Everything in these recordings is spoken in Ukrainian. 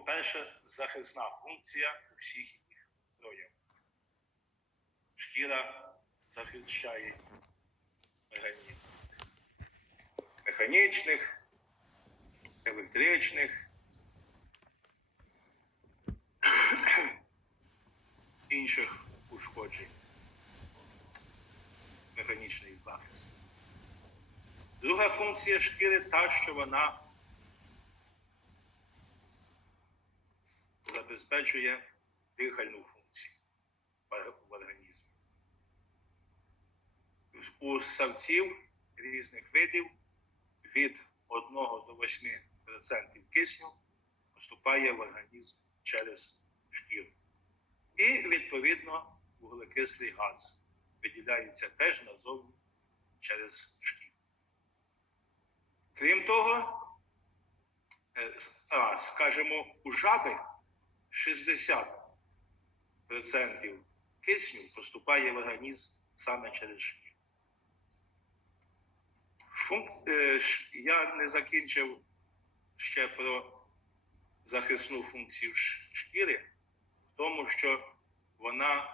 По-перше, захисна функція у всіх їх проявах. Шкіра захищає механізм механічних, електричних, інших ушкоджень. Механічний захист. Друга функція шкіри та, що вона забезпечує дихальну функцію в організмі. У савців різних видів від 1 до 8% процентів кисню поступає в організм через шкіру. І, відповідно, вуглекислий газ виділяється теж назовні через шкіру. Крім того, е, а, скажімо, у жаби. 60% кисню поступає в організм саме через шкір. Функ... Е, я не закінчив ще про захисну функцію шкіри, в тому, що вона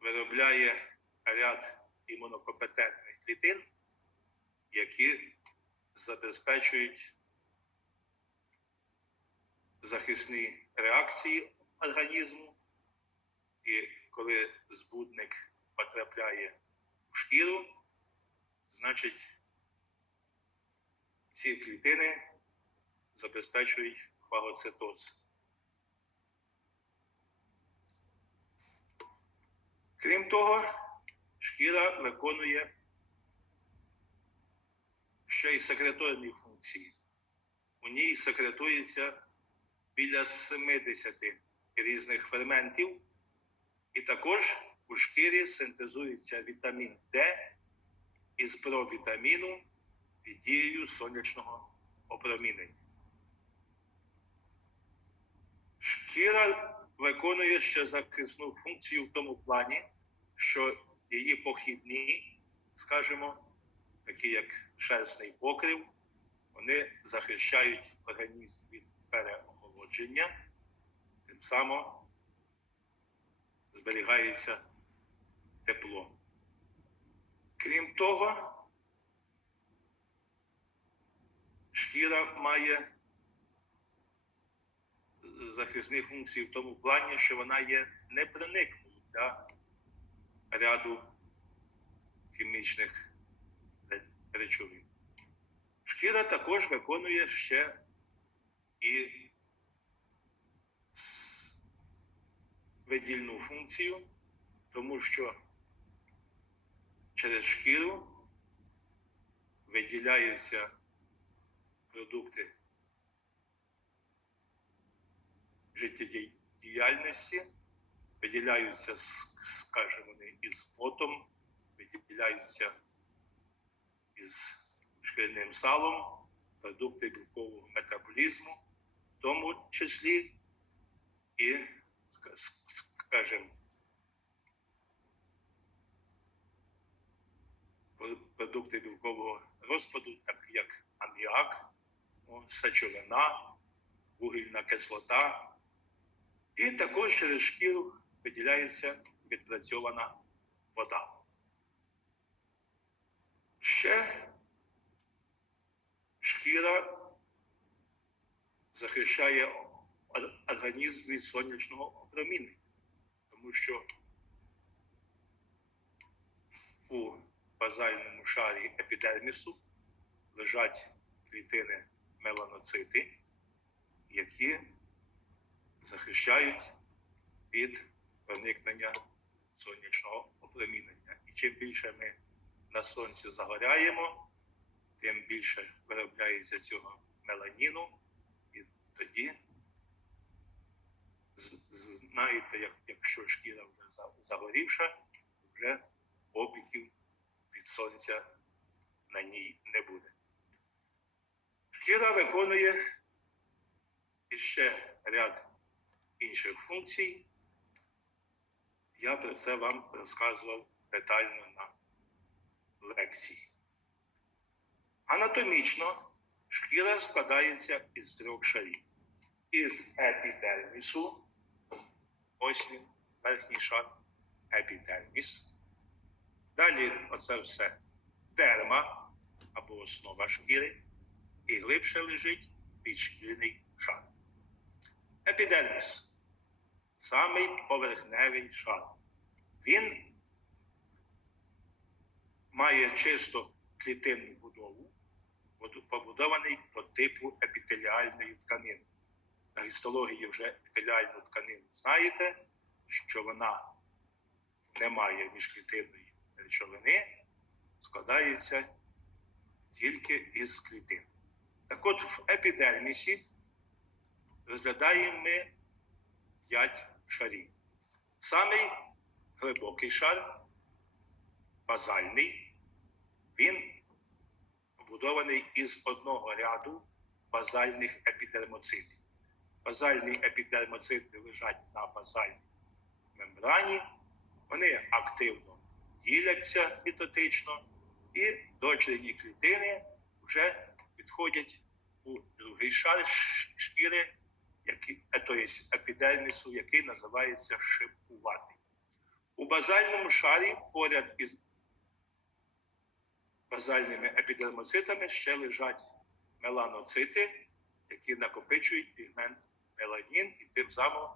виробляє ряд імунокомпетентних клітин, які забезпечують захисні реакції організму, і коли збудник потрапляє в шкіру, значить ці клітини забезпечують фагоцитоз. Крім того, шкіра виконує ще й секреторні функції. У ній секретується біля 70 різних ферментів, і також у шкірі синтезується вітамін Д із провітаміну під дією сонячного опромінення. Шкіра виконує ще захисну функцію в тому плані, що її похідні, скажімо, такі як шерстний покрив, вони захищають організм від перегляду охолодження, тим самим зберігається тепло. Крім того, шкіра має захисні функції в тому плані, що вона є непроникною для ряду хімічних речовин. Шкіра також виконує ще і видільну функцію, тому що через шкіру виділяються продукти життєдіяльності, виділяються, скажімо, із потом, виділяються із шкільним салом, продукти білкового метаболізму, в тому числі і скажем, продукти білкового розпаду, так як аміак, сачовина, вугільна кислота, і також через шкіру виділяється відпрацьована вода. Ще шкіра захищає організм від сонячного опромінення. Тому що у базальному шарі епідермісу лежать клітини меланоцити, які захищають від проникнення сонячного опромінення. І чим більше ми на сонці загоряємо, тим більше виробляється цього меланіну, і тоді знаєте, як, якщо шкіра вже загорівша, вже обіків від сонця на ній не буде. Шкіра виконує іще ряд інших функцій. Я про це вам розказував детально на лекції. Анатомічно шкіра складається із трьох шарів. Із епідермісу, Ослін, верхній шар, епідерміс. Далі оце все дерма або основа шкіри, і глибше лежить підшкірний шар. Епідерміс самий поверхневий шар. Він має чисто клітинну будову, побудований по типу епітеліальної тканини гістології вже епітеляльну тканину знаєте, що вона не має міжклітинної речовини, складається тільки із клітин. Так от в епідермісі розглядаємо ми 5 шарів. Самий глибокий шар, базальний, він побудований із одного ряду базальних епідермоцитів. Базальні епідермоцити лежать на базальній мембрані, вони активно діляться мітотично, і дочерні клітини вже відходять у другий шар шкіри, тобто епідермісу, який називається шипкуватий. У базальному шарі поряд із базальними епідермоцитами ще лежать меланоцити, які накопичують пігмент меланін і тим самим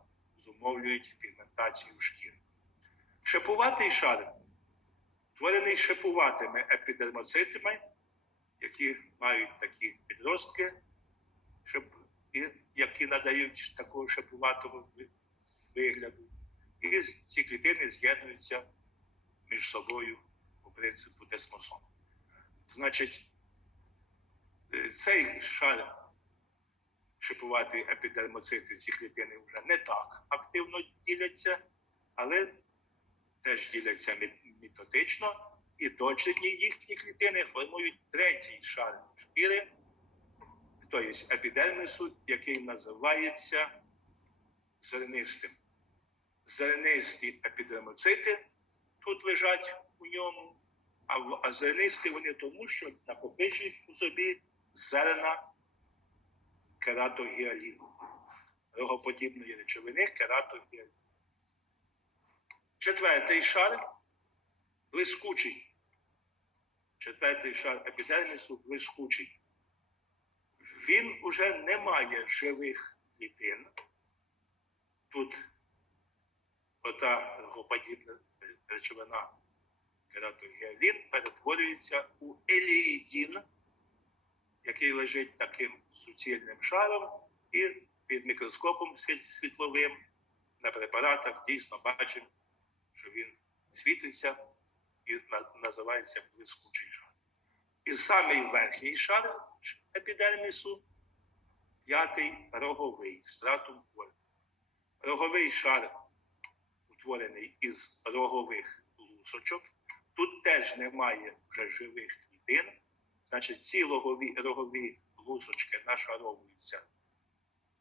зумовлюють пігментацію шкіри. Шипуватий шар створений шипуватими епідермоцитами, які мають такі підростки, які надають такого шипуватого вигляду. І ці клітини з'єднуються між собою по принципу десмосому. Значить, е, цей шар шипувати епідермоцити ці клітини вже не так активно діляться, але теж діляться мітотично, і дочерні їхні клітини формують третій шар шкіри, тобто епідермису, який називається зернистим. Зернисті епідермоцити тут лежать у ньому, а зернисті вони тому, що накопичують у собі зерна кератогіаліну, рогоподібної речовини кератогіаліну. Четвертий шар блискучий. Четвертий шар епідермісу блискучий. Він уже не має живих клітин. Тут ота рогоподібна речовина кератогіалін перетворюється у еліїдін, який лежить таким Цільним шаром і під мікроскопом світловим на препаратах дійсно бачимо, що він світиться і називається блискучий шар. І самий верхній шар епідермісу п'ятий роговий стратум кольору. Роговий шар утворений із рогових лусочок. Тут теж немає вже живих клітин, значить ці рогові, рогові блузочки нашаровуються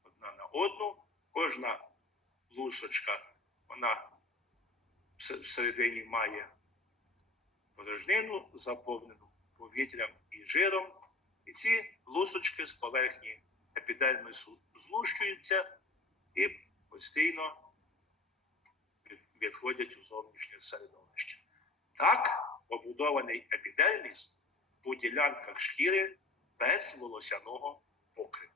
одна на одну. Кожна лусочка вона всередині має порожнину, заповнену повітрям і жиром. І ці лусочки з поверхні епідерми злущуються і постійно відходять у зовнішнє середовище. Так, побудований епідерміс у ділянках шкіри без волосяного покриву.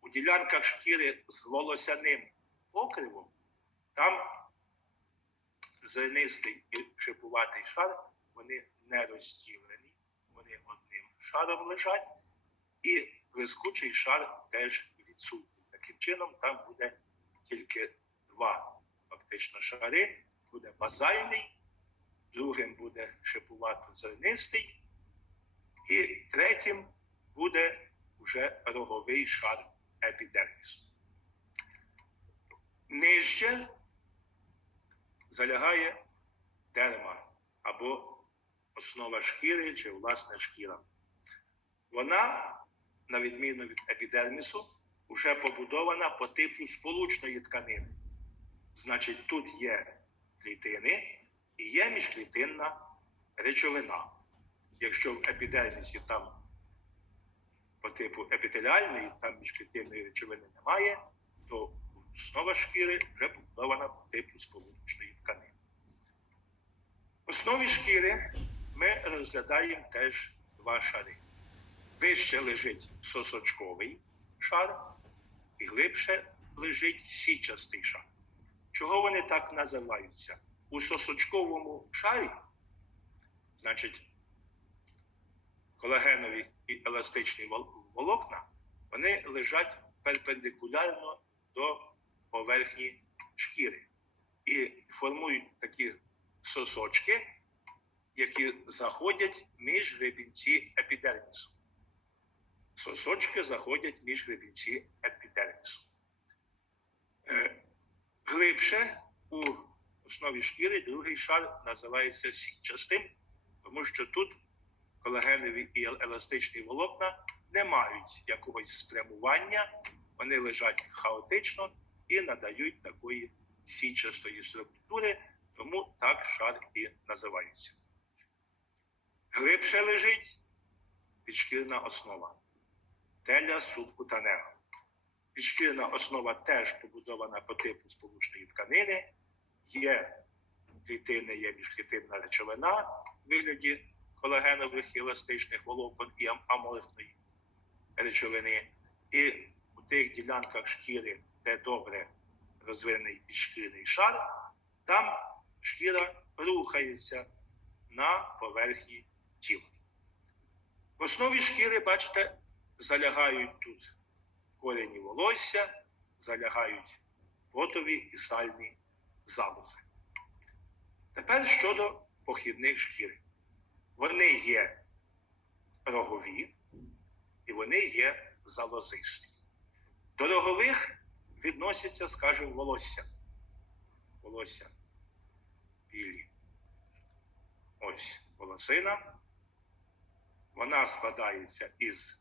У ділянках шкіри з волосяним покривом, там зернистий і шипуватий шар, вони не розділені, вони одним шаром лежать, і блискучий шар теж відсутній. Таким чином, там буде тільки два фактично шари, буде базальний, другим буде шипувато зернистий, і третім буде вже роговий шар епідермісу. Нижче залягає дерма або основа шкіри чи власне шкіра. Вона, на відміну від епідермісу, вже побудована по типу сполучної тканини. Значить, тут є клітини і є міжклітинна речовина. Якщо в епідермісі там типу епітеліальної, там міжклітинної речовини немає, то основа шкіри вже побудована по типу сполучної тканини. В основі шкіри ми розглядаємо теж два шари. Вище лежить сосочковий шар, і глибше лежить січастий шар. Чого вони так називаються? У сосочковому шарі, значить, колагенові і еластичні волокна, вони лежать перпендикулярно до поверхні шкіри і формують такі сосочки, які заходять між грибінці епідермісу. Сосочки заходять між грибінці епідермісу. Е, глибше у основі шкіри другий шар називається сітчастим, тому що тут колагенові і еластичні волокна не мають якогось спрямування, вони лежать хаотично і надають такої січастої структури, тому так шар і називається. Глибше лежить підшкірна основа теля субкутанега. Підшкірна основа теж побудована по типу сполучної тканини, є клітини, є міжклітинна речовина в вигляді колагенових еластичних волокон і амолетної речовини, і у тих ділянках шкіри, де добре розвинений підшкірний шар, там шкіра рухається на поверхні тіла. В основі шкіри, бачите, залягають тут корені волосся, залягають потові і сальні залози. Тепер щодо похідних шкіри. Вони є рогові і вони є залозисті. До рогових відносяться, скажімо, волосся. Волосся білі. Ось волосина. Вона складається із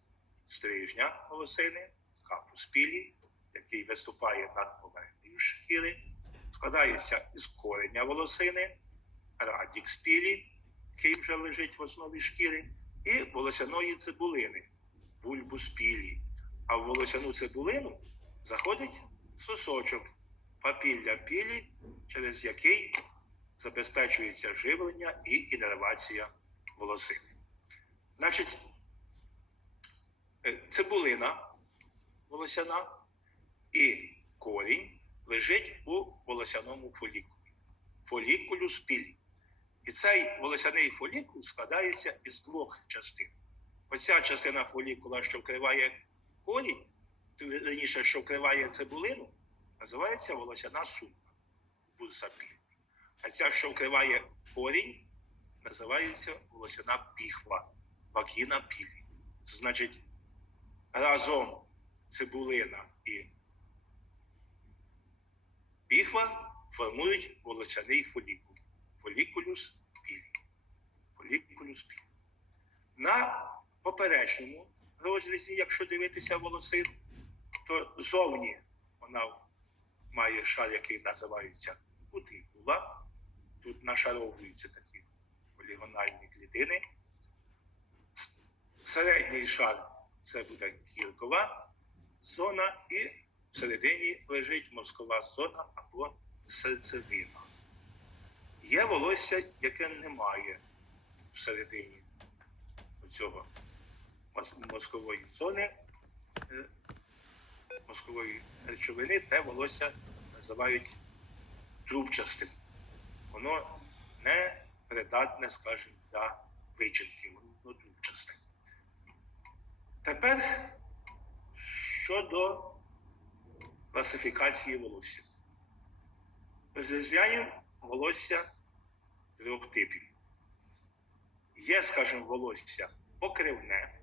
стрижня волосини, капус пілі, який виступає над поверхнею шкіри, складається із кореня волосини, радік спілі хижа лежить в основі шкіри, і волосяної цибулини, бульбуспілі. А в волосяну цибулину заходить сосочок папілля пілі, через який забезпечується живлення і інервація волосини. Значить, е, цибулина волосяна і корінь лежить у волосяному фолікулі, фолікулю спілі. І цей волосяний фолікул складається із двох частин. Оця частина фолікула, що вкриває корінь, раніше, що вкриває цибулину, називається волосяна сумка бурсапіль. А ця, що вкриває корінь, називається волосяна піхва, вагіна пілі. Значить, разом цибулина і піхва формують волосяний фолікул. Folliculus pili. Folliculus pili. На поперечному розрізі, якщо дивитися волосин, то зовні вона має шар, який називається кутикула. Тут нашаровуються такі полігональні клітини. Середній шар це буде кілкова зона, і всередині лежить мозкова зона або серцевина. Є волосся, яке немає всередині цього мозкової зони, е, мозкової речовини, те волосся називають трубчастим. Воно не придатне, скажімо, для вичинки, воно трубчасте. Тепер щодо класифікації волосся. Розглядаємо волосся трьох типів. Є, скажімо, волосся покривне,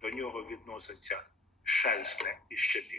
до нього відноситься шерстне і щепіння.